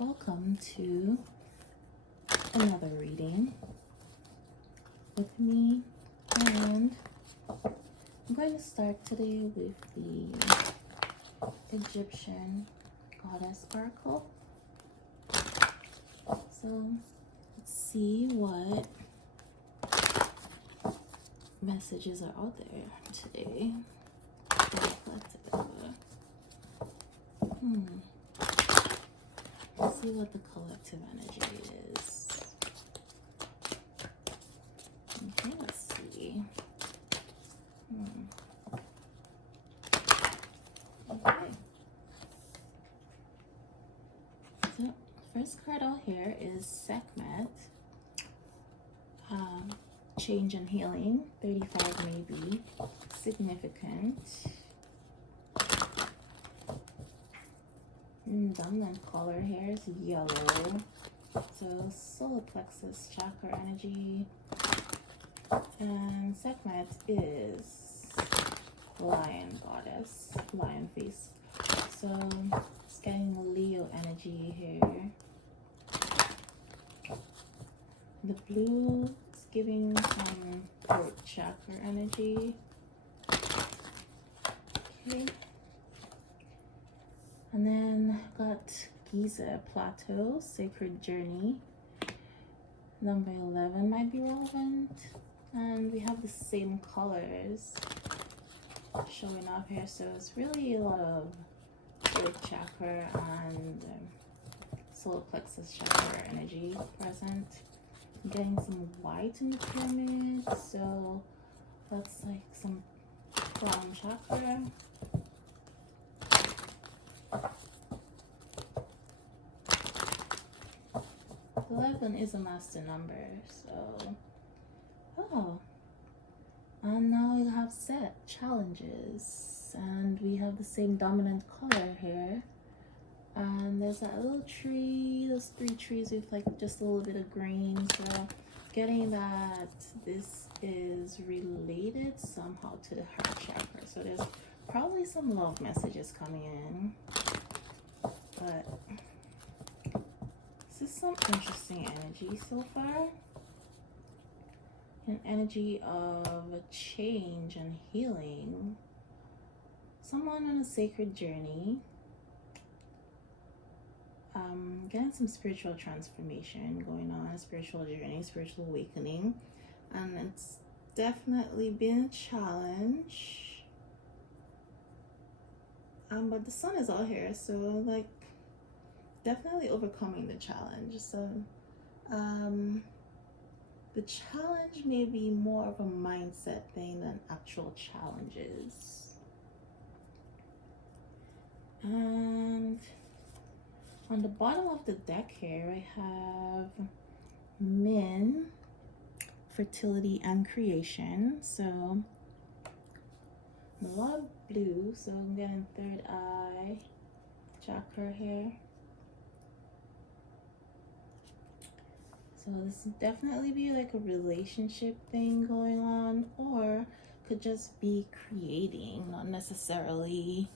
Welcome to another reading with me, and I'm going to start today with the Egyptian goddess oracle. So let's see what messages are out there today. Let's see what the collective energy is. Okay, let's see. Okay. So, first card out here is Sekhmet. Change and healing. 35 may be significant. Dominant color here is yellow. So solar plexus chakra energy. And Sekhmet is lion goddess, lion face. So it's getting Leo energy here. The blue is giving some throat chakra energy. Okay. And then got Giza Plateau, Sacred Journey. Number 11 might be relevant. And we have the same colors showing up here. So it's really a lot of throat chakra and solar plexus chakra energy present. I'm getting some white in the pyramid. So that's like some crown chakra. 11 is a master number, so and now we have set challenges, and we have the same dominant color here, and there's that little tree, those 3 trees with like just a little bit of green. So getting that this is related somehow to the heart chakra, so there's probably some love messages coming in, but this is some interesting energy so far. An energy of change and healing. Someone on a sacred journey. Getting some spiritual transformation going on, spiritual journey, spiritual awakening. And it's definitely been a challenge. But the sun is out here, so like definitely overcoming the challenge. So the challenge may be more of a mindset thing than actual challenges. And on the bottom of the deck here, I have Min, fertility and creation. So a lot of blue, so I'm getting third eye chakra here. So this would definitely be like a relationship thing going on, or could just be creating, not necessarily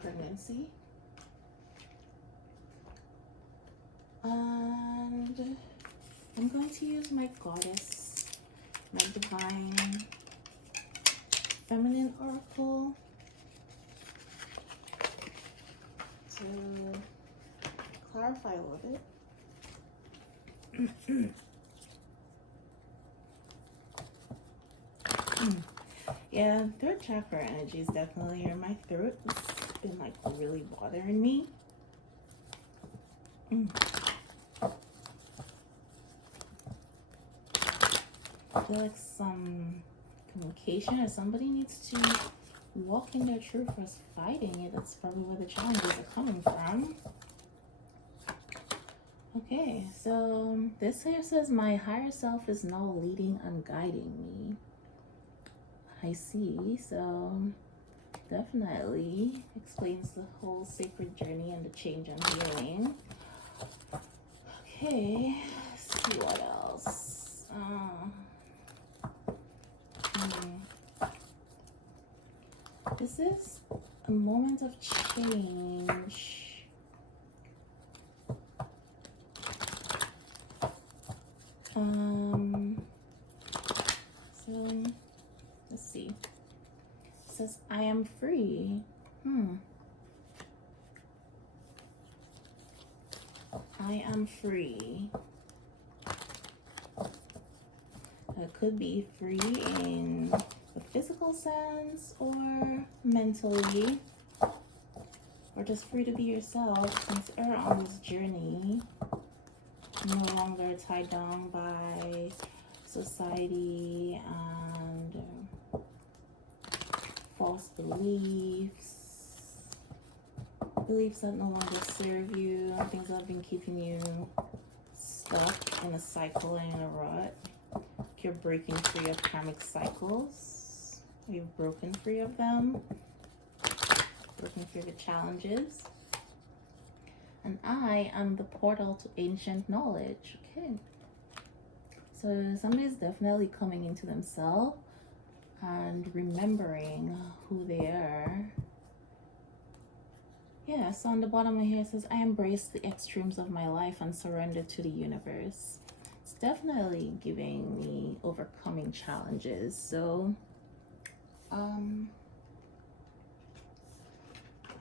pregnancy. And I'm going to use my goddess, my divine feminine oracle to clarify a little bit. Yeah, throat chakra energy is definitely in my throat. It's been like really bothering me. I feel like some communication, or somebody needs to walk in their truth versus fighting it. That's probably where the challenges are coming from. Okay, so this here says my higher self is now leading and guiding me. I see, so definitely explains the whole sacred journey and the change and healing. Okay, let's see what else. This is a moment of change. So let's see. It says I am free. I am free. It could be free in the physical sense or mentally, or just free to be yourself, since you're on this journey, no longer tied down by society and false beliefs that no longer serve you, things that have been keeping you stuck in a cycle and in a rut. You're breaking free of karmic cycles. You've broken free of them, broken free of the challenges. And I am the portal to ancient knowledge. Okay. So somebody's definitely coming into themselves and remembering who they are. Yeah, so on the bottom of here it says, I embrace the extremes of my life and surrender to the universe. It's definitely giving me overcoming challenges. So,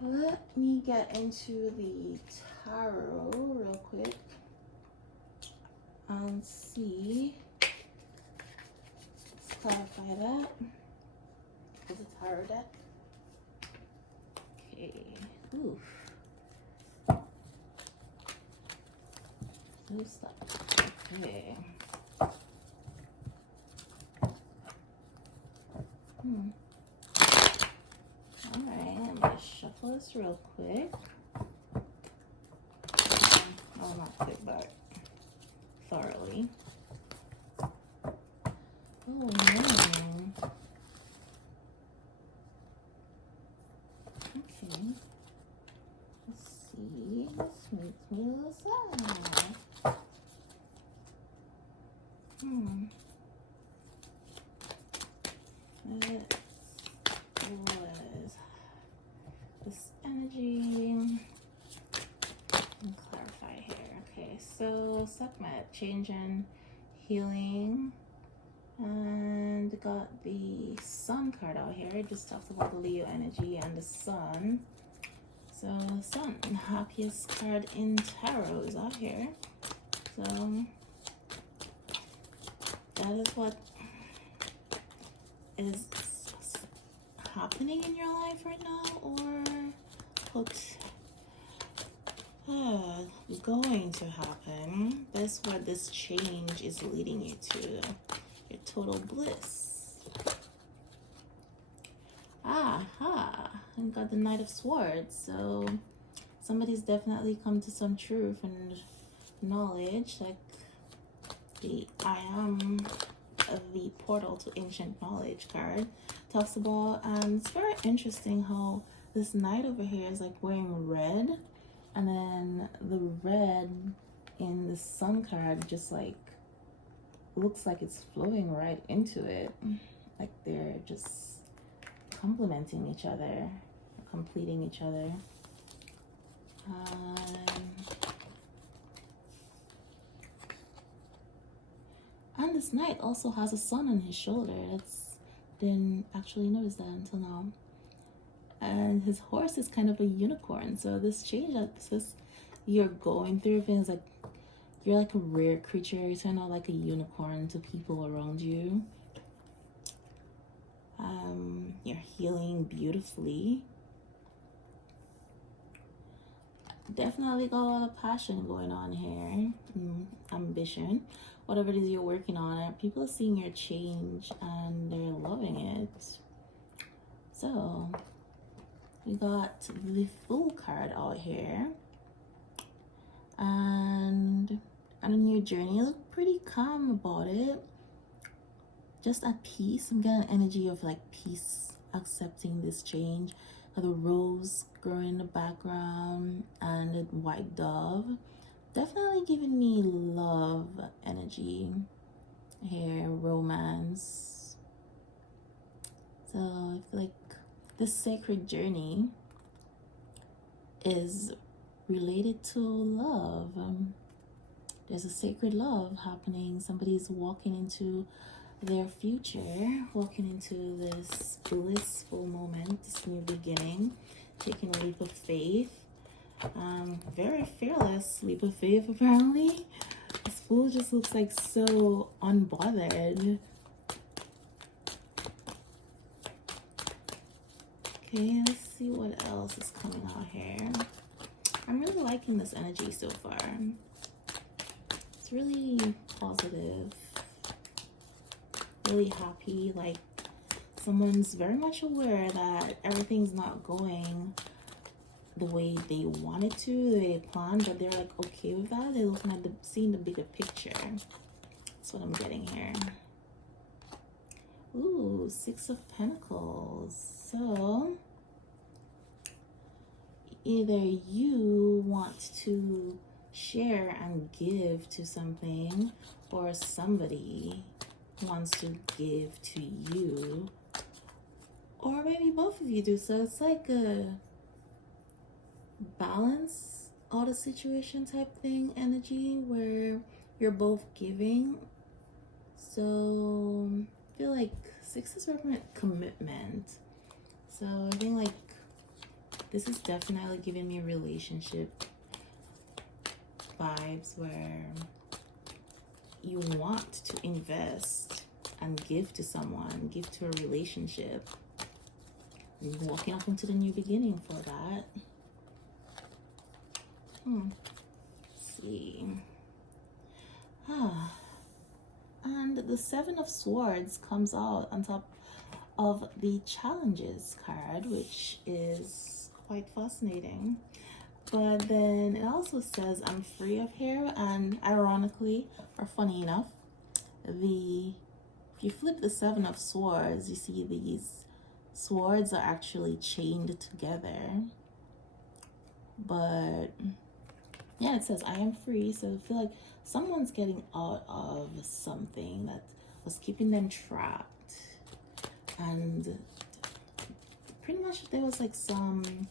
let me get into the tarot real quick and see. Let's clarify that. Is it tarot deck? Okay. Oof. New stuff. Okay. Alright, let me shuffle this real quick. Well, not quick, but thoroughly. Oh, man. Okay. Let's see. This makes me a little sad. What is this energy? And clarify here. Okay, so Sekhmet, change and healing. And got the sun card out here. It just talks about the Leo energy and the sun. So sun, happiest card in tarot, is out here. So that is what is happening in your life right now, or what going to happen. That's what this change is leading you to. Your total bliss. And got the Knight of Swords. So somebody's definitely come to some truth and knowledge, like the I am the portal to ancient knowledge card talks about. It's very interesting how this knight over here is like wearing red, and then the red in the sun card just like looks like it's flowing right into it, like they're just complementing each other, completing each other. And this knight also has a sun on his shoulder. Didn't actually notice that until now. And his horse is kind of a unicorn. So this change that says you're going through things, like you're like a rare creature. You turn out like a unicorn to people around you. You're healing beautifully. Definitely got a lot of passion going on here. Ambition. Whatever it is you're working on, people are seeing your change and they're loving it. So we got the Fool card out here, and on a new journey. You look pretty calm about it, just at peace. I'm getting an energy of like peace, accepting this change. The rose growing in the background and the white dove, definitely giving me love energy here, romance. So I feel like this sacred journey is related to love. There's a sacred love happening. Somebody's walking into their future, walking into this blissful moment, this new beginning, taking a leap of faith. Very fearless leap of faith, apparently. This fool just looks like so unbothered. Okay, let's see what else is coming out here. I'm really liking this energy so far. It's really positive, really happy. Like someone's very much aware that everything's not going the way they wanted to, they planned, but they're like okay with that. They're looking at seeing the bigger picture. That's what I'm getting here. Ooh, Six of Pentacles. So either you want to share and give to something, or somebody wants to give to you, or maybe both of you do. So it's like a balance all the situation type thing energy where you're both giving. So I feel like sixes represent commitment. So I think like this is definitely giving me relationship vibes where you want to invest and give to someone, give to a relationship. And you're walking up into the new beginning for that. Let's see. And the Seven of Swords comes out on top of the Challenges card, which is quite fascinating. But then it also says I'm free of here, and ironically, or funny enough, if you flip the Seven of Swords, you see these swords are actually chained together. But yeah, it says I am free. So I feel like someone's getting out of something that was keeping them trapped, and pretty much there was like some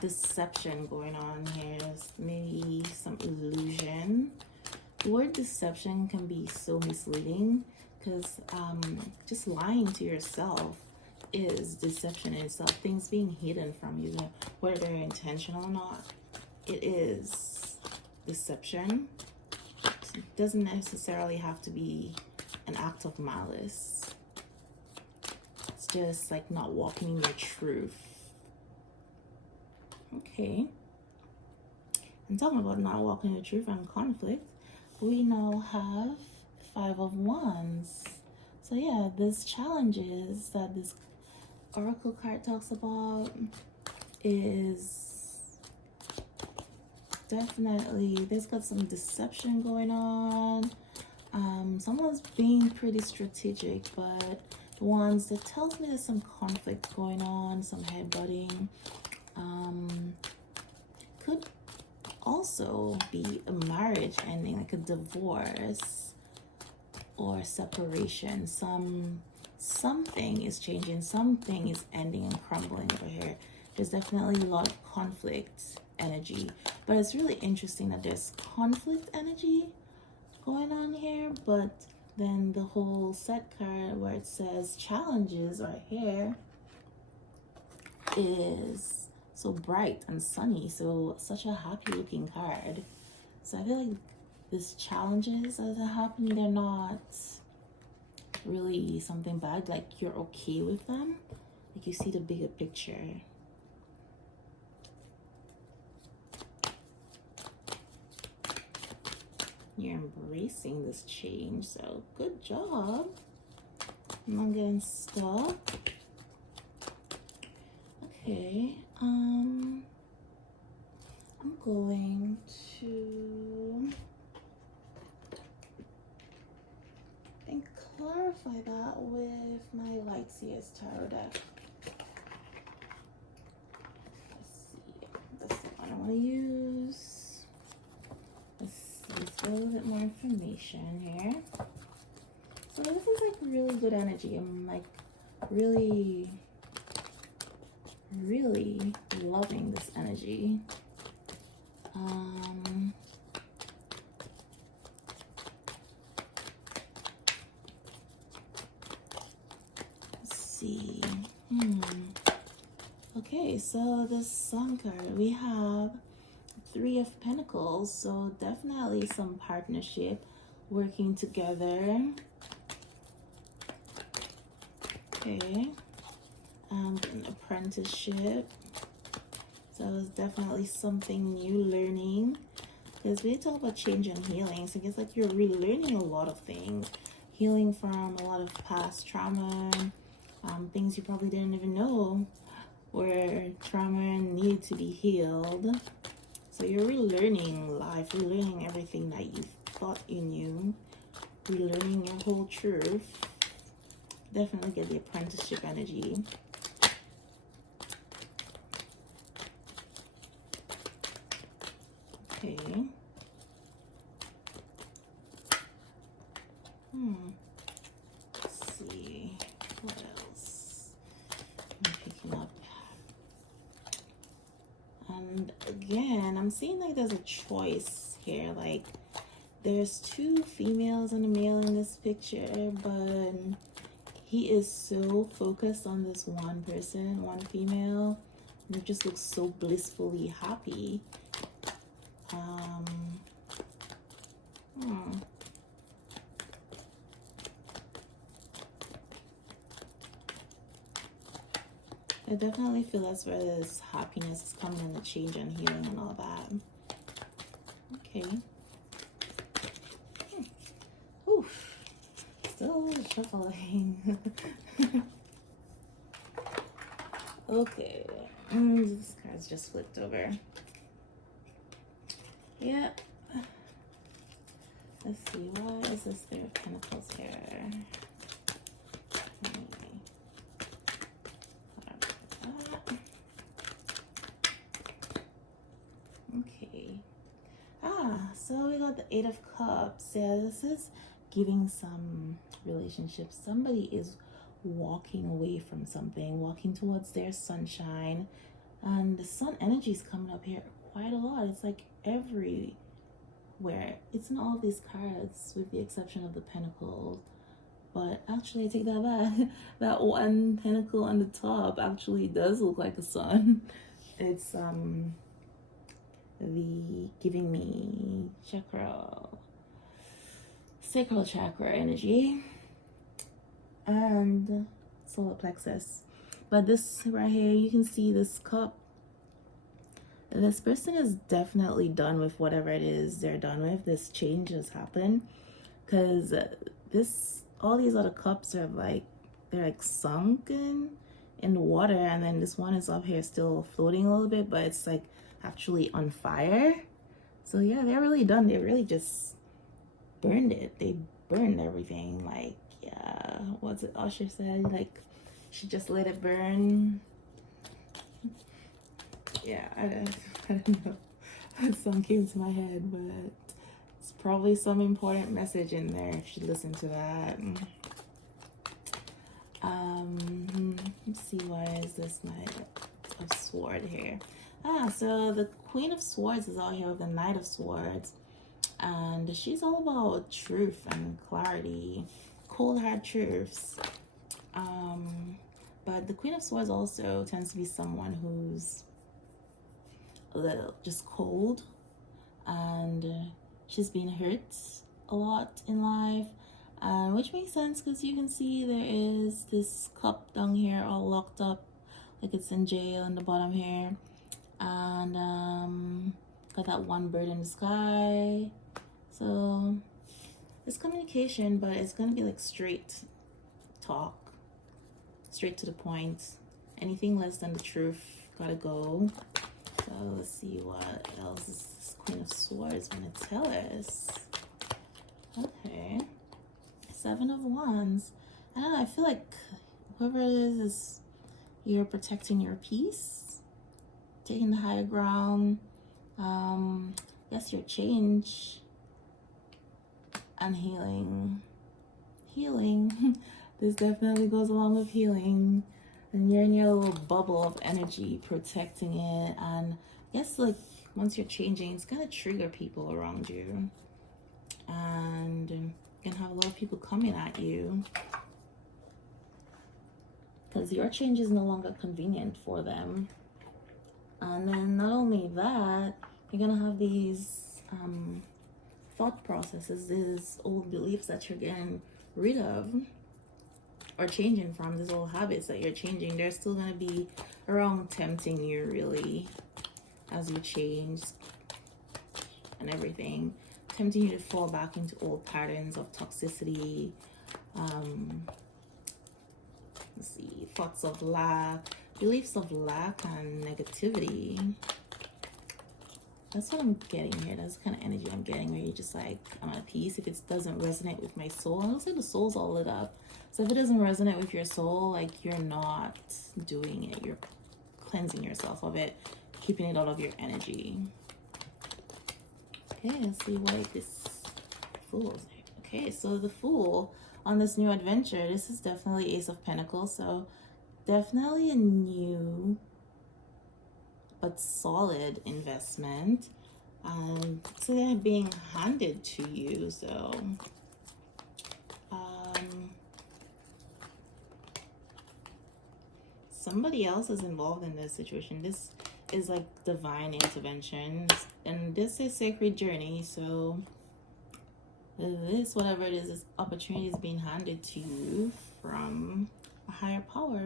deception going on here. Maybe some illusion. The word deception can be so misleading because just lying to yourself is deception in itself. Things being hidden from you, whether they're intentional or not, it is deception. It doesn't necessarily have to be an act of malice. It's just like not walking in your truth. Okay. And talking about not walking in your truth and conflict, we now have Five of Wands. So yeah, these challenges that this Oracle card talks about is definitely, there's got some deception going on. Someone's being pretty strategic, but the ones that tells me there's some conflict going on, some headbutting. Could also be a marriage ending, like a divorce or separation. Something is changing, something is ending and crumbling over here. There's definitely a lot of conflict energy, but it's really interesting that there's conflict energy going on here, but then the whole set card where it says challenges right here is so bright and sunny, so such a happy looking card. So I feel like these challenges that are happening, they're not really something bad. Like you're okay with them, like you see the bigger picture. You're embracing this change, so good job. I'm not getting stuck. Okay, I'm going to clarify that with my Lightseers Tarot deck. Let's see, this is what I want to use. Let's see, let's get a little bit more information here. So this is like really good energy. I'm like really really loving this energy. Let's see. Okay, so the Sun card, we have Three of Pentacles, so definitely some partnership, working together. Okay, an apprenticeship, so it's definitely something new, learning, because we talk about change and healing, so it's like you're relearning a lot of things, healing from a lot of past trauma, things you probably didn't even know where trauma needed to be healed. So you're relearning life, relearning everything that you thought you knew, relearning your whole truth. Definitely get the apprenticeship energy. Okay. Let's see. What else? I'm picking up. And again, I'm seeing like there's a choice here. Like there's two females and a male in this picture, but he is so focused on this one person, one female, and it just looks so blissfully happy. I definitely feel that's where this happiness is coming in, the change and healing and all that. Okay. Oof. Still shuffling. Okay. This card's just flipped over. Yeah. Let's see. Why is this Three of Pentacles here? Okay. So we got the Eight of Cups. Yeah, this is giving some relationships. Somebody is walking away from something, walking towards their sunshine. And the sun energy is coming up here quite a lot. It's like everywhere. It's in all of these cards with the exception of the Pentacles. But actually, I take that back. That one pentacle on the top actually does look like a sun. It's the giving me sacral chakra energy and solar plexus. But this right here, you can see this cup. This person is definitely done with whatever it is they're done with. This change has happened because all these other cups are like, they're like sunken in the water, and then this one is up here still floating a little bit, but it's like actually on fire. So yeah, they're really done. They really just burned it. They burned everything. Like, yeah, what's it Usher said? Like, she just let it burn. Yeah, I don't know what song came to my head, but it's probably some important message in there if you listen to that. Let's see, why is this Knight of Swords here? So the Queen of Swords is out here with the Knight of Swords, and she's all about truth and clarity, cold hard truths. But the Queen of Swords also tends to be someone who's a little just cold, and she's been hurt a lot in life, which makes sense because you can see there is this cup down here all locked up like it's in jail in the bottom here, and got that one bird in the sky. So it's communication, but it's gonna be like straight talk, straight to the point. Anything less than the truth gotta go. So let's see what else is this Queen of Swords gonna tell us. Okay, Seven of Wands. I don't know, I feel like whoever it is you're protecting your peace, taking the higher ground. Yes, your change and healing. This definitely goes along with healing. And you're in your little bubble of energy, protecting it. And yes, like once you're changing, it's gonna trigger people around you, and you're gonna have a lot of people coming at you because your change is no longer convenient for them. And then not only that, you're gonna have these thought processes, these old beliefs that you're getting rid of or changing from, these old habits that you're changing. They're still gonna be around tempting you, really, as you change and everything, tempting you to fall back into old patterns of toxicity. Let's see, thoughts of lack, beliefs of lack and negativity. That's what I'm getting here. That's the kind of energy I'm getting, where you're just like, I'm at peace. If it doesn't resonate with my soul, and looks like the soul's all lit up. So if it doesn't resonate with your soul, like, you're not doing it. You're cleansing yourself of it, keeping it out of your energy. Okay, let's see why this Fool. Okay, so the Fool on this new adventure, this is definitely Ace of Pentacles. So definitely a new but solid investment. So they're being handed to you. So somebody else is involved in this situation. This is like divine intervention, and this is sacred journey. So this, whatever it is, this opportunity is being handed to you from a higher power.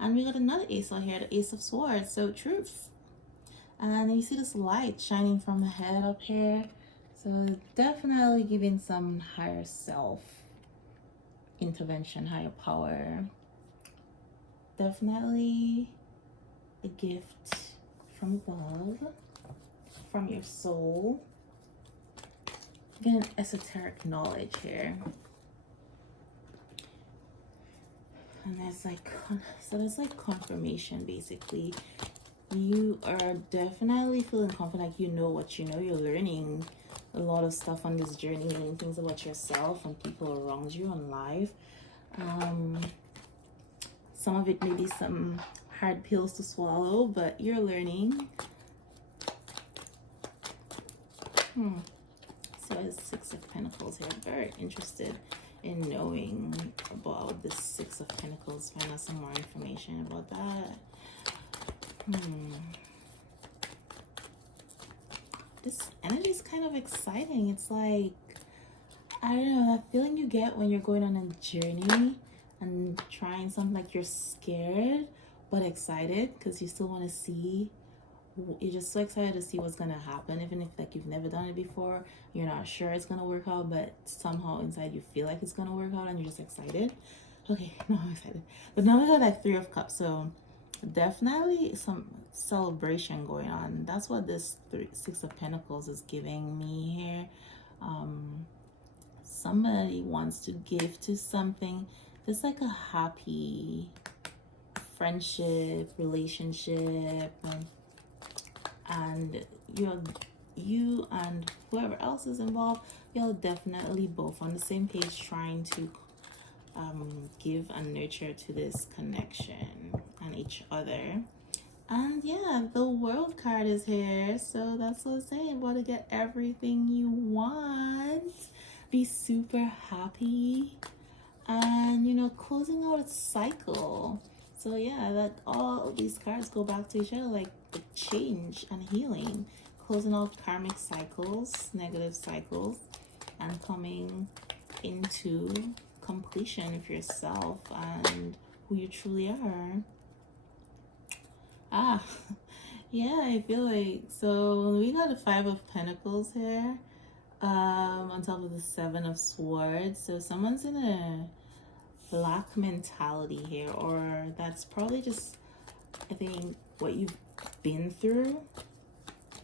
And we got another ace out here, the Ace of Swords. So truth. And you see this light shining from the head up here. So definitely giving some higher self intervention, higher power. Definitely a gift from above, from your soul. Again, esoteric knowledge here. And there's like, so there's like confirmation, basically. You are definitely feeling confident, like you know what you know. You're learning a lot of stuff on this journey, learning things about yourself and people around you in life. Some of it may be some hard pills to swallow, but you're learning. So it's Six of Pentacles here. Very interested in knowing about this Six of Pentacles. Find out some more information about that. This energy is kind of exciting. It's like, I don't know, that feeling you get when you're going on a journey and trying something, like you're scared but excited because you still want to see. You're just so excited to see what's gonna happen, even if like you've never done it before. You're not sure it's gonna work out, but somehow inside you feel like it's gonna work out and you're just excited. Okay, no, I'm excited. But now we got like Three of Cups, so definitely some celebration going on. That's what this Six of Pentacles is giving me here. Somebody wants to give to something. It's like a happy friendship, relationship, and you and whoever else is involved, you're definitely both on the same page, trying to give and nurture to this connection and each other. And yeah, the World card is here, so that's what I'm saying. About to get everything you want, be super happy, and you know, closing out a cycle. So yeah, that all these cards go back to each other, like the change and healing, closing out karmic cycles, negative cycles, and coming into completion of yourself and who you truly are. Yeah, I feel like, so we got a Five of Pentacles here, on top of the Seven of Swords. So someone's in a lack mentality here, or that's probably just, I think, what you've been through,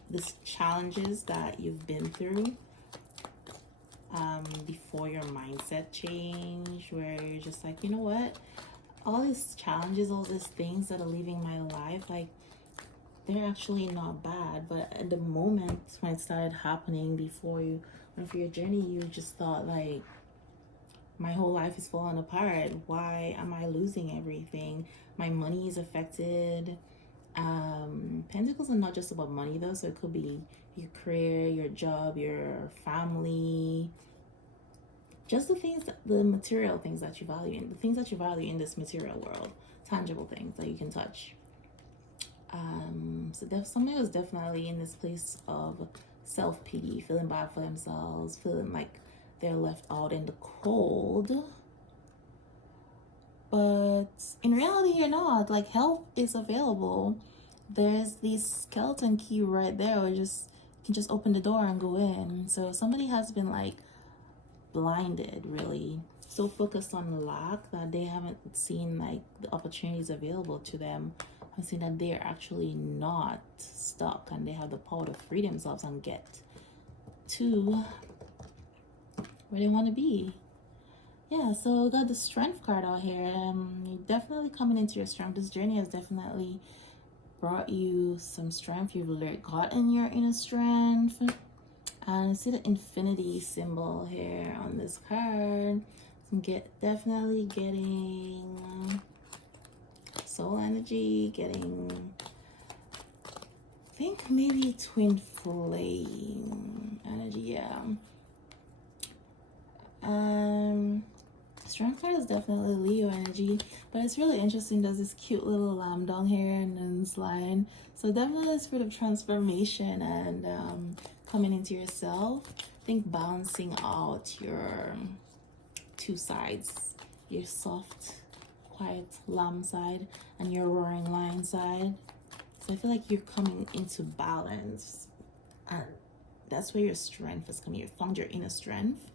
the challenges that you've been through before your mindset change, where you're just like, you know what, all these challenges, all these things that are leaving my life, like, they're actually not bad. But at the moment when it started happening, before you went for your journey, you just thought like, my whole life is falling apart. Why am I losing everything? My money is affected. Pentacles are not just about money though, so it could be your career, your job, your family, just the things the material things that you value, in the things that you value in this material world, tangible things that you can touch. So somebody was definitely in this place of self-pity, feeling bad for themselves, feeling like they're left out in the cold. But in reality, you're not. Like, help is available. There's the skeleton key right there, or you can just open the door and go in. So somebody has been like blinded, really, so focused on lack that they haven't seen like the opportunities available to them. I've seen that they're actually not stuck and they have the power to free themselves and get to where they want to be. Yeah, so we got the strength card out here. You're definitely coming into your strength. This journey has definitely brought you some strength. You've gotten your inner strength. And see the infinity symbol here on this card. So definitely getting soul energy, getting, I think maybe twin flame energy, yeah. Strength card is definitely Leo energy, but it's really interesting. There's this cute little lamb down here and then this lion. So definitely a spirit of transformation and coming into yourself. I think balancing out your two sides, your soft, quiet lamb side and your roaring lion side. So I feel like you're coming into balance, and that's where your strength is coming. You found your inner strength.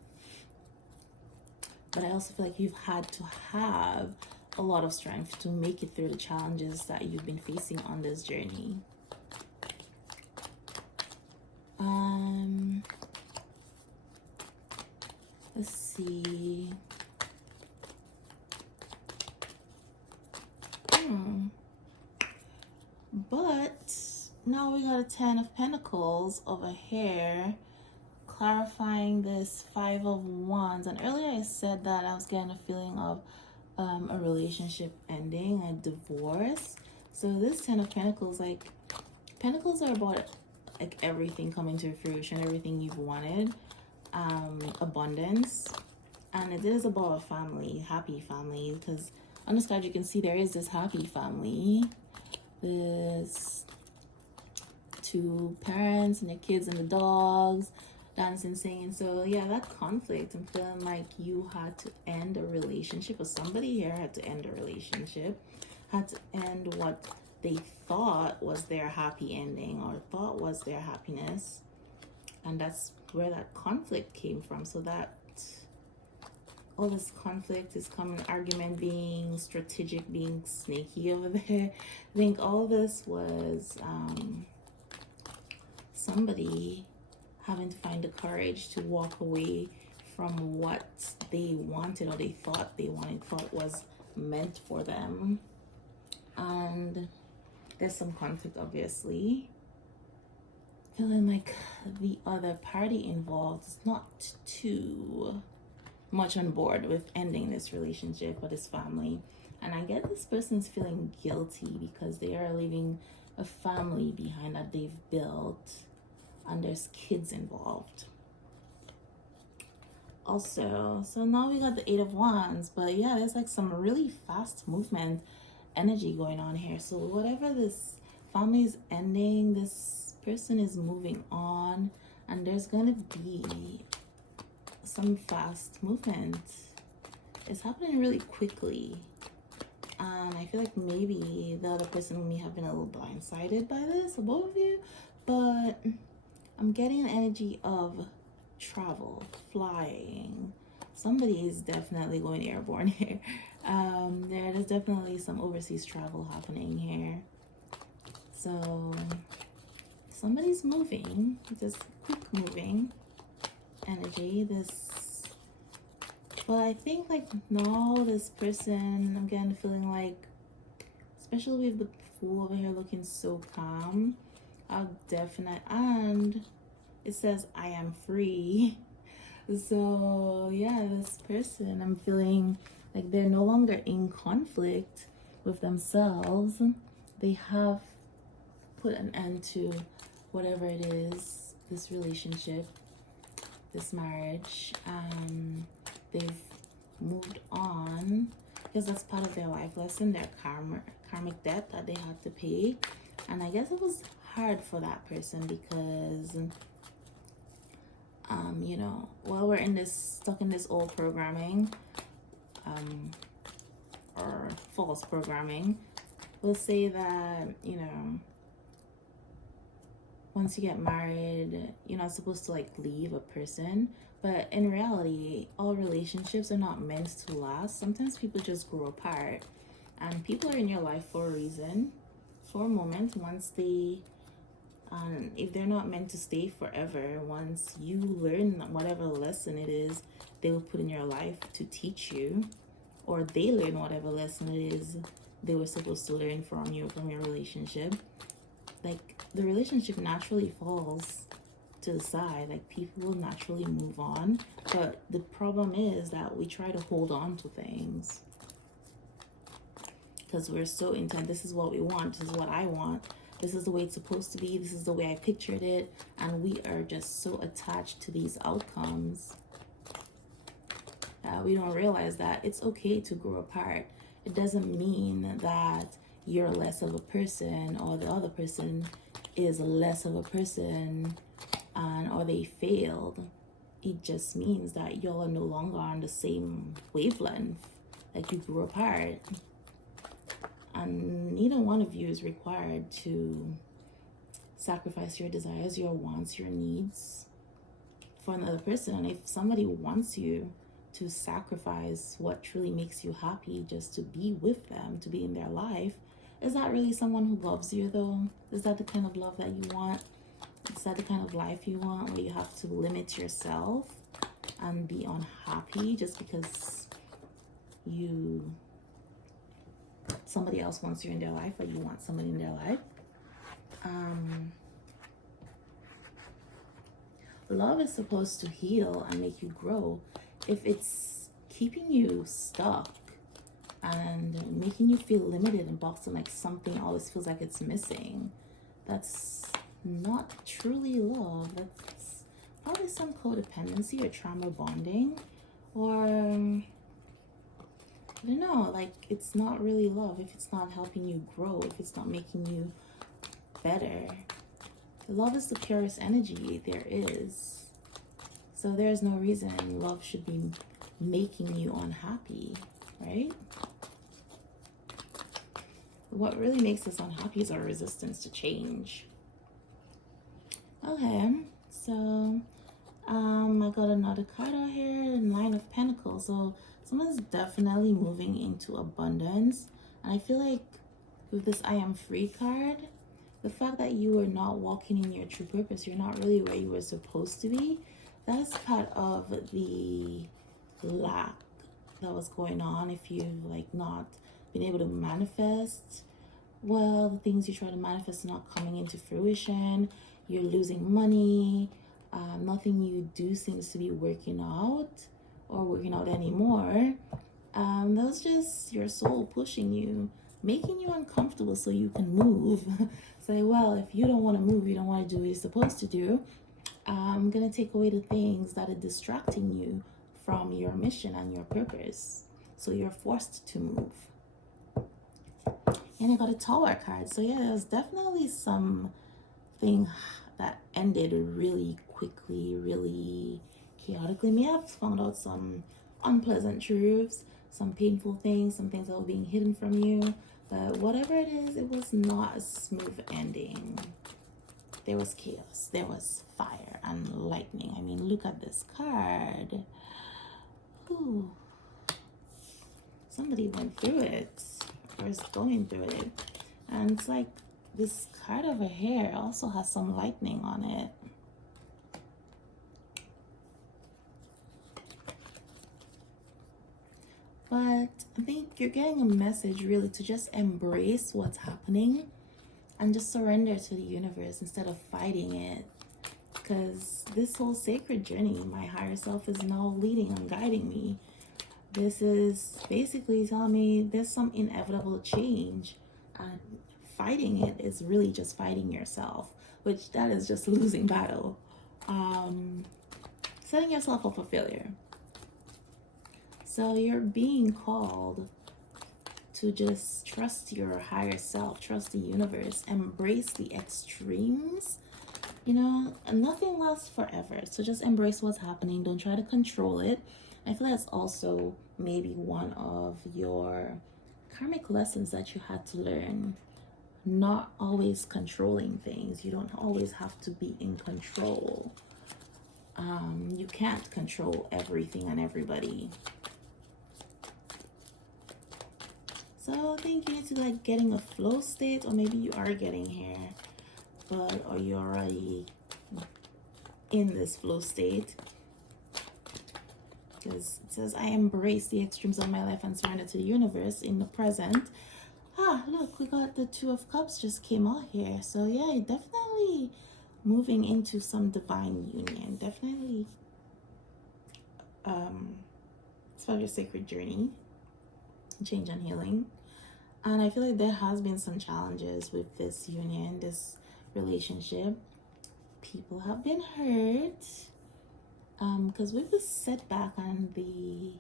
But I also feel like you've had to have a lot of strength to make it through the challenges that you've been facing on this journey. Let's see. But now we got a 10 of Pentacles over here, clarifying this 5 of Wands. And earlier I said that I was getting a feeling of a relationship ending, a divorce. So this 10 of Pentacles, like, Pentacles are about like everything coming to fruition, everything you've wanted, abundance, and it is about a family, happy family, because on this card you can see there is this happy family. There's two parents and their kids and the dogs dancing, singing. So yeah, that conflict, I'm feeling like you had to end a relationship, or somebody here had to end a relationship, had to end what they thought was their happy ending or thought was their happiness. And that's where that conflict came from. So that all this conflict is coming, argument, being strategic, being snaky over there. I think all this was somebody having to find the courage to walk away from what they wanted or they thought they wanted, thought was meant for them. And there's some conflict, obviously. Feeling like the other party involved is not too much on board with ending this relationship or this family. And I get this person's feeling guilty because they are leaving a family behind that they've built, and there's kids involved. Also, so now we got the 8 of Wands, but yeah, there's like some really fast movement energy going on here. So whatever this family is ending, this person is moving on, and there's gonna be some fast movement. It's happening really quickly. I feel like maybe the other person may have been a little blindsided by this, or both of you, but I'm getting an energy of travel, flying. Somebody is definitely going airborne here. There's definitely some overseas travel happening here. So somebody's moving, just quick moving energy. But I think like now this person, I'm getting the feeling like, especially with the Fool over here looking so calm, and it says I am free. So yeah, this person, I'm feeling like they're no longer in conflict with themselves. They have put an end to whatever it is, this relationship, this marriage. They've moved on because that's part of their life lesson, their karmic debt that they had to pay. And I guess it was hard for that person because you know, while we're stuck in this old programming, or false programming, we'll say that, you know, once you get married, you're not supposed to like leave a person. But in reality, all relationships are not meant to last. Sometimes people just grow apart, and people are in your life for a reason, for a moment. Once they if they're not meant to stay forever, once you learn whatever lesson it is they will put in your life to teach you, or they learn whatever lesson it is they were supposed to learn from your relationship, like the relationship naturally falls to the side. Like people will naturally move on. But the problem is that we try to hold on to things because we're so intent. This is what we want. This is what I want. This is the way it's supposed to be. This is the way I pictured it. And we are just so attached to these outcomes that we don't realize that it's okay to grow apart. It doesn't mean that you're less of a person or the other person is less of a person or they failed. It just means that y'all are no longer on the same wavelength. Like you grew apart. And neither one of you is required to sacrifice your desires, your wants, your needs for another person. And if somebody wants you to sacrifice what truly makes you happy just to be with them, to be in their life, is that really someone who loves you though? Is that the kind of love that you want? Is that the kind of life you want, where you have to limit yourself and be unhappy just because somebody else wants you in their life, or you want somebody in their life? Love is supposed to heal and make you grow. If it's keeping you stuck and making you feel limited and boxed in, like something always feels like it's missing, that's not truly love. That's probably some codependency or trauma bonding, or I don't know, like it's not really love if it's not helping you grow, if it's not making you better. Love is the purest energy there is. So there's no reason love should be making you unhappy, right? What really makes us unhappy is our resistance to change. Okay, so I got another card out here, Nine of Pentacles. So someone's definitely moving into abundance. And I feel like with this I am free card, the fact that you are not walking in your true purpose, you're not really where you were supposed to be, that's part of the lack that was going on. If you've like not been able to manifest well, the things you try to manifest are not coming into fruition, you're losing money, nothing you do seems to be working out or working out anymore. That's just your soul pushing you, making you uncomfortable so you can move. Say, well, if you don't want to move, you don't want to do what you're supposed to do, I'm going to take away the things that are distracting you from your mission and your purpose. So you're forced to move. And I got a Tower card. So yeah, there's definitely something that ended really quickly, really chaotically. May have found out some unpleasant truths, some painful things, some things that were being hidden from you. But whatever it is, it was not a smooth ending. There was chaos, there was fire and lightning. I mean, look at this card. Ooh. Somebody went through it, or is going through it. And it's like this card over here also has some lightning on it. But I think you're getting a message really to just embrace what's happening and just surrender to the universe instead of fighting it. because this whole sacred journey, my higher self is now leading and guiding me. This is basically telling me there's some inevitable change, and fighting it is really just fighting yourself, which that is just losing battle. Setting yourself up for failure. So you're being called to just trust your higher self, trust the universe, embrace the extremes. You know, nothing lasts forever. So just embrace what's happening. Don't try to control it. I feel that's also maybe one of your karmic lessons that you had to learn. Not always controlling things. You don't always have to be in control. You can't control everything and everybody. So I think you need to like getting a flow state, or maybe you are getting here, but are you already in this flow state? Because it says, I embrace the extremes of my life and surrender to the universe in the present. Ah, look, we got the Two of Cups just came out here. So yeah, definitely moving into some divine union. Definitely it's about your sacred journey, change and healing. And I feel like there has been some challenges with this union, this relationship. People have been hurt because with the setback and the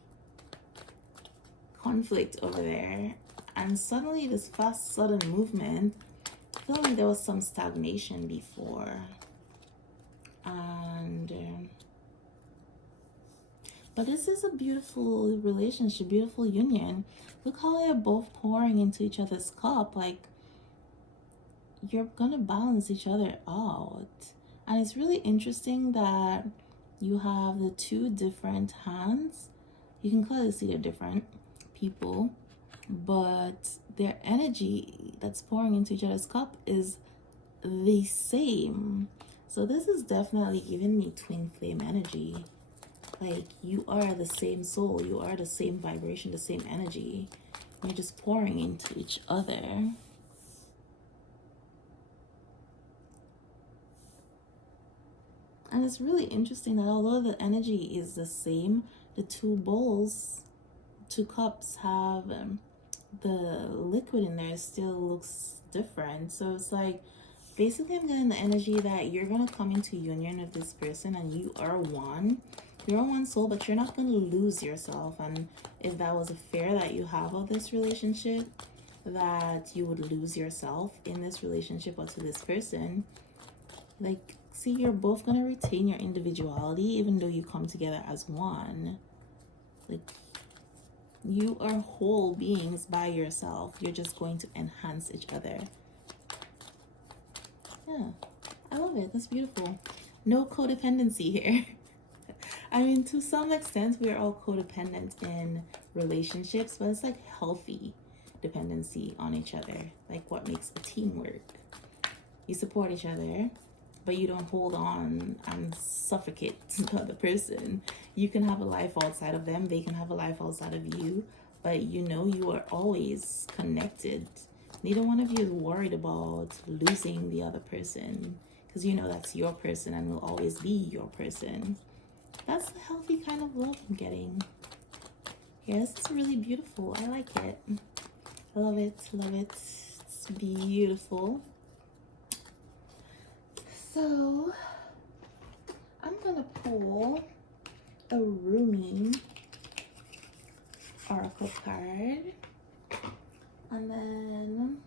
conflict over there, and suddenly this fast sudden movement, I feel like there was some stagnation before. And but this is a beautiful relationship, beautiful union. Look how they're both pouring into each other's cup. Like, you're gonna balance each other out. And it's really interesting that you have the two different hands. You can clearly see they're different people, but their energy that's pouring into each other's cup is the same. So this is definitely giving me twin flame energy. Like, you are the same soul, you are the same vibration, the same energy. You're just pouring into each other. And it's really interesting that although the energy is the same, the two bowls, two cups have the liquid in there still looks different. So it's like, basically I'm getting the energy that you're going to come into union with this person and you are one. You're one soul, but you're not going to lose yourself. And if that was a fear that you have of this relationship, that you would lose yourself in this relationship or to this person, like, see, you're both going to retain your individuality even though you come together as one. Like, you are whole beings by yourself. You're just going to enhance each other. Yeah, I love it. That's beautiful. No codependency here. I mean, to some extent, we're all codependent in relationships, but it's like healthy dependency on each other. Like what makes a team work. You support each other, but you don't hold on and suffocate the other person. You can have a life outside of them. They can have a life outside of you. But you know you are always connected. Neither one of you is worried about losing the other person, because you know that's your person and will always be your person. That's the healthy kind of love I'm getting. Yes, it's really beautiful. I like it. I love it. Love it. It's beautiful. So I'm gonna pull a Rumi Oracle card, and then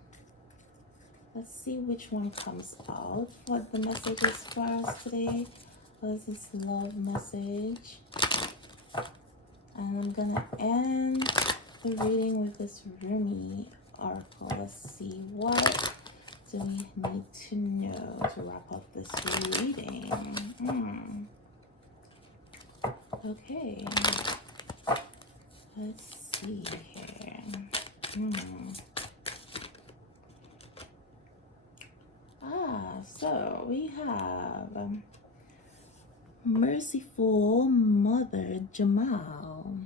let's see which one comes out. What the message is for us today. What is this love message? And I'm gonna end the reading with this Rumi Oracle. Let's see, what do we need to know to wrap up this reading? Okay, let's see here. So we have Merciful Mother Jamal.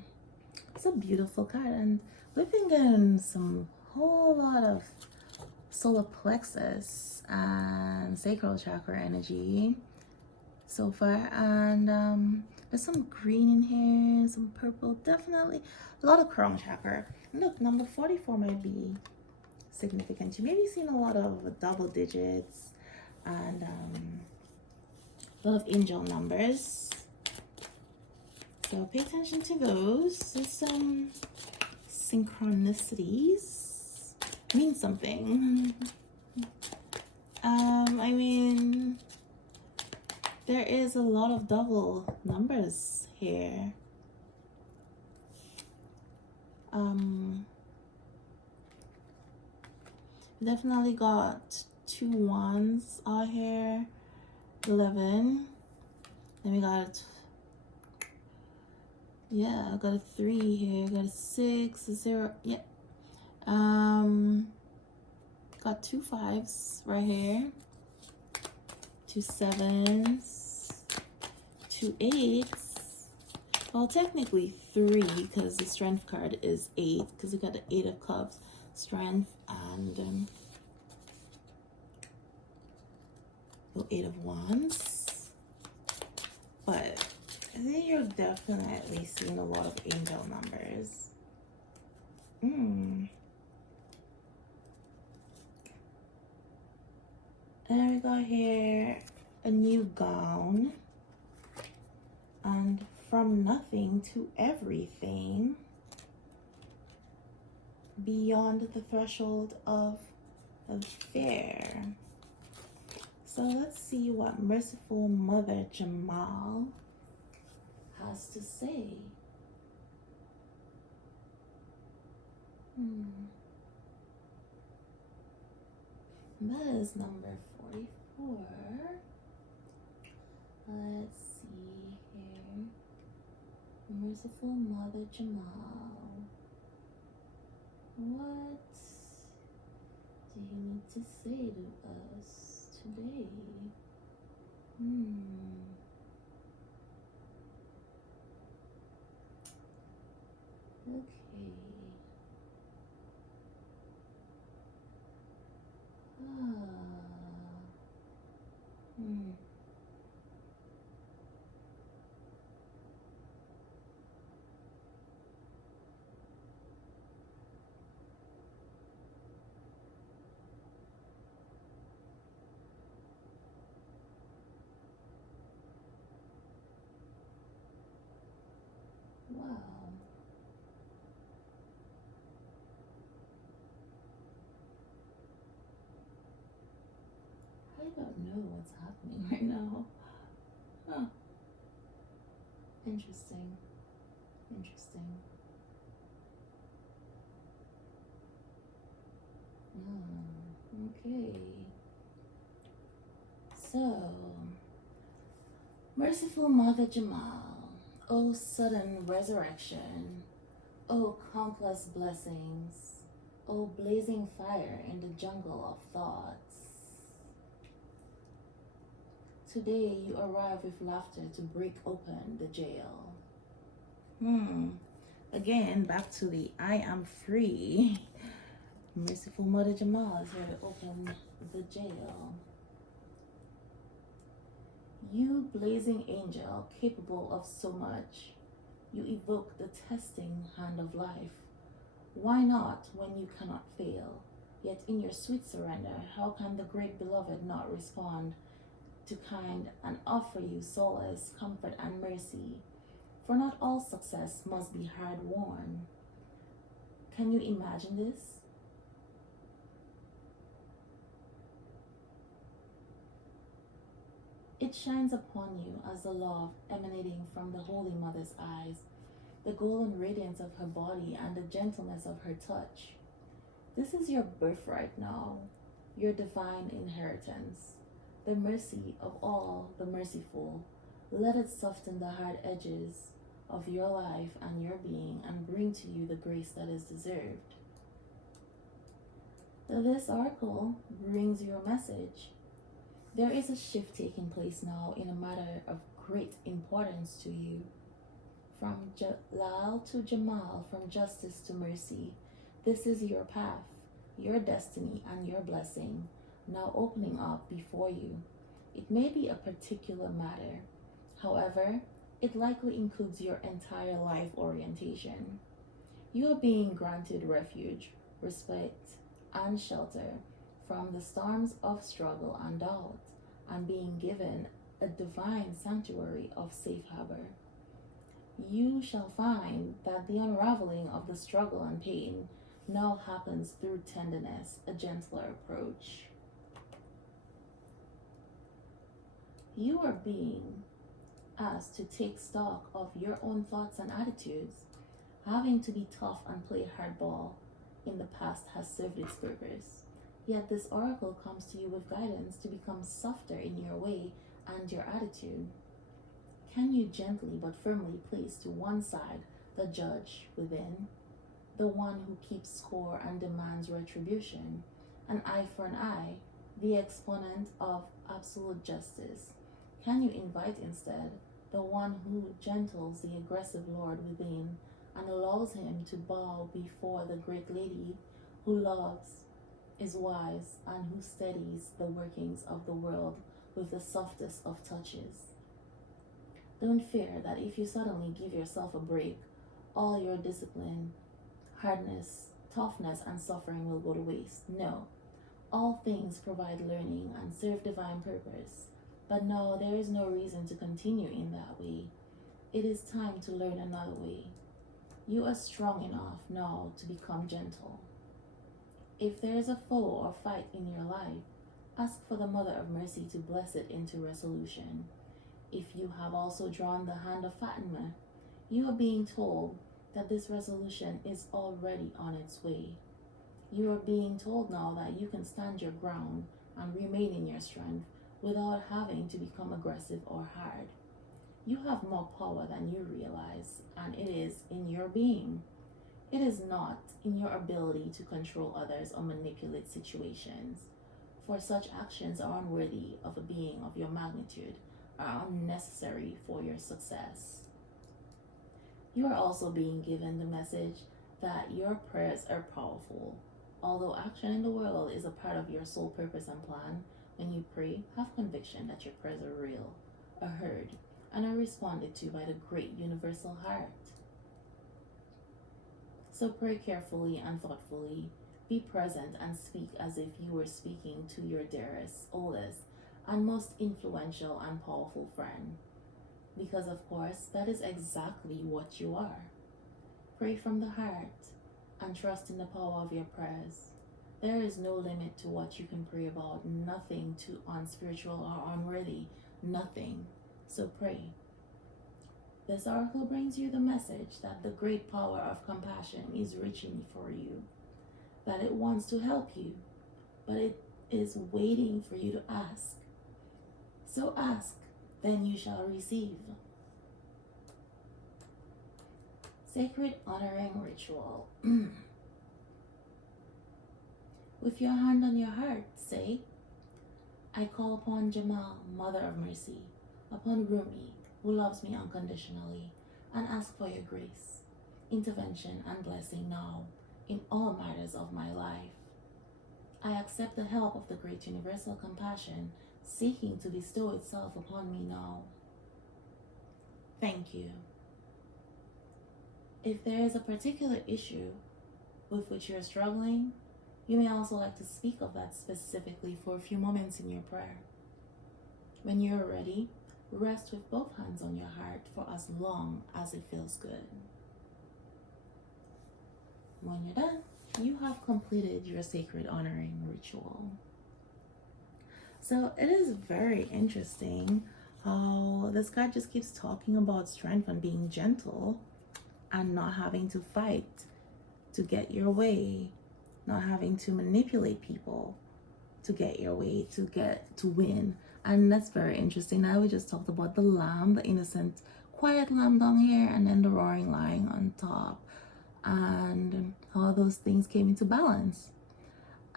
It's a beautiful card, and we've been getting some whole lot of solar plexus and sacral chakra energy. so far. And there's some green in here, some purple, definitely a lot of crown chakra. Look, number 44 might be significant. You may be seeing a lot of double digits and a lot of angel numbers. So pay attention to those. There's some synchronicities. Mean something. I mean, there is a lot of double numbers here. Definitely got 2 1s out here. 11. Then we got, yeah, I got a 3 here. Got a 6, a 0. Yeah. Got 2 5s right here. 2 7s. 2 8s. Well, technically 3 because the strength card is 8 because we got the 8 of cups, strength, and 8 of wands. But I think you're definitely seeing a lot of angel numbers. And then we got here a new gown. And from nothing to everything, beyond the threshold of fear. So let's see what Merciful Mother Jamal has to say. That is number 44. Let's see here. Merciful Mother Jamal. What do you need to say to us today? Okay. Wow. I don't know what's happening right now. Huh. Interesting. Okay. So, Merciful Mother Jamal, oh sudden resurrection, oh countless blessings, oh blazing fire in the jungle of thoughts. Today you arrive with laughter to break open the jail. Again, back to the I am free. Merciful Mother Jamal is here to open the jail. You blazing angel, capable of so much, you evoke the testing hand of life. Why not when you cannot fail? Yet in your sweet surrender, how can the great beloved not respond to kind and offer you solace, comfort, and mercy? For not all success must be hard-won. Can you imagine this? It shines upon you as the love emanating from the Holy Mother's eyes, the golden radiance of her body, and the gentleness of her touch. This is your birthright now, your divine inheritance, the mercy of all the merciful. Let it soften the hard edges of your life and your being and bring to you the grace that is deserved. This oracle brings you a message. There is a shift taking place now in a matter of great importance to you. From Jalal to Jamal, from justice to mercy. This is your path, your destiny, and your blessing, now opening up before you. It may be a particular matter. However, it likely includes your entire life orientation. You are being granted refuge, respect, and shelter from the storms of struggle and doubt, and being given a divine sanctuary of safe harbor. You shall find that the unraveling of the struggle and pain now happens through tenderness, a gentler approach. You are being asked to take stock of your own thoughts and attitudes. Having to be tough and play hardball in the past has served its purpose. Yet this oracle comes to you with guidance to become softer in your way and your attitude. Can you gently but firmly place to one side the judge within, the one who keeps score and demands retribution, an eye for an eye, the exponent of absolute justice? Can you invite instead the one who gentles the aggressive lord within and allows him to bow before the great lady who loves, is wise, and who steadies the workings of the world with the softest of touches? Don't fear that if you suddenly give yourself a break, all your discipline, hardness, toughness, and suffering will go to waste. No, all things provide learning and serve divine purpose. But no, there is no reason to continue in that way. It is time to learn another way. You are strong enough now to become gentle. If there is a foe or fight in your life, ask for the Mother of Mercy to bless it into resolution. If you have also drawn the hand of Fatima, you are being told that this resolution is already on its way. You are being told now that you can stand your ground and remain in your strength without having to become aggressive or hard. You have more power than you realize, and it is in your being. It is not in your ability to control others or manipulate situations, for such actions are unworthy of a being of your magnitude, are unnecessary for your success. You are also being given the message that your prayers are powerful. Although action in the world is a part of your soul purpose and plan, when you pray, have conviction that your prayers are real, are heard, and are responded to by the great universal heart. So pray carefully and thoughtfully. Be present and speak as if you were speaking to your dearest, oldest, and most influential and powerful friend. Because of course, that is exactly what you are. Pray from the heart and trust in the power of your prayers. There is no limit to what you can pray about, nothing too unspiritual or unworthy, nothing. So pray. This oracle brings you the message that the great power of compassion is reaching for you, that it wants to help you, but it is waiting for you to ask. So ask, then you shall receive. Sacred honoring ritual. With your hand on your heart, say, I call upon Jamal, Mother of Mercy, upon Rumi, who loves me unconditionally, and ask for your grace, intervention, and blessing now in all matters of my life. I accept the help of the great universal compassion seeking to bestow itself upon me now. Thank you. If there is a particular issue with which you are struggling, you may also like to speak of that specifically for a few moments in your prayer. When you are ready, rest with both hands on your heart for as long as it feels good. When you're done, you have completed your sacred honoring ritual. So it is very interesting how this guy just keeps talking about strength and being gentle and not having to fight to get your way, not having to manipulate people to get your way, to win. And that's very interesting. Now we just talked about the lamb, the innocent, quiet lamb down here, and then the roaring lion on top, and how those things came into balance.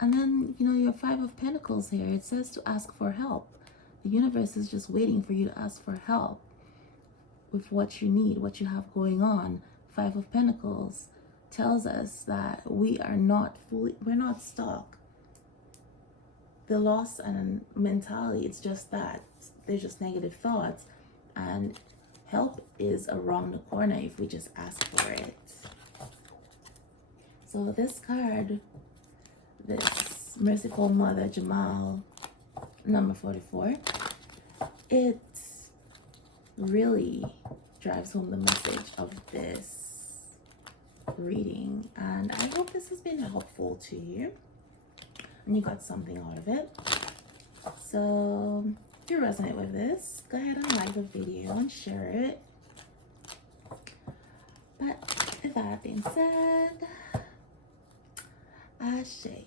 And then, your Five of Pentacles here, it says to ask for help. The universe is just waiting for you to ask for help with what you need, what you have going on. Five of Pentacles tells us that we're not stuck. the loss and mentality, it's just that they're just negative thoughts, and help is around the corner if we just ask for it. So this card, this Merciful Mother Jamal, number 44, it really drives home the message of this reading, and I hope this has been helpful to you and you got something out of it. So if you resonate with this, go ahead and like the video and share it. But with that being said, Ashe.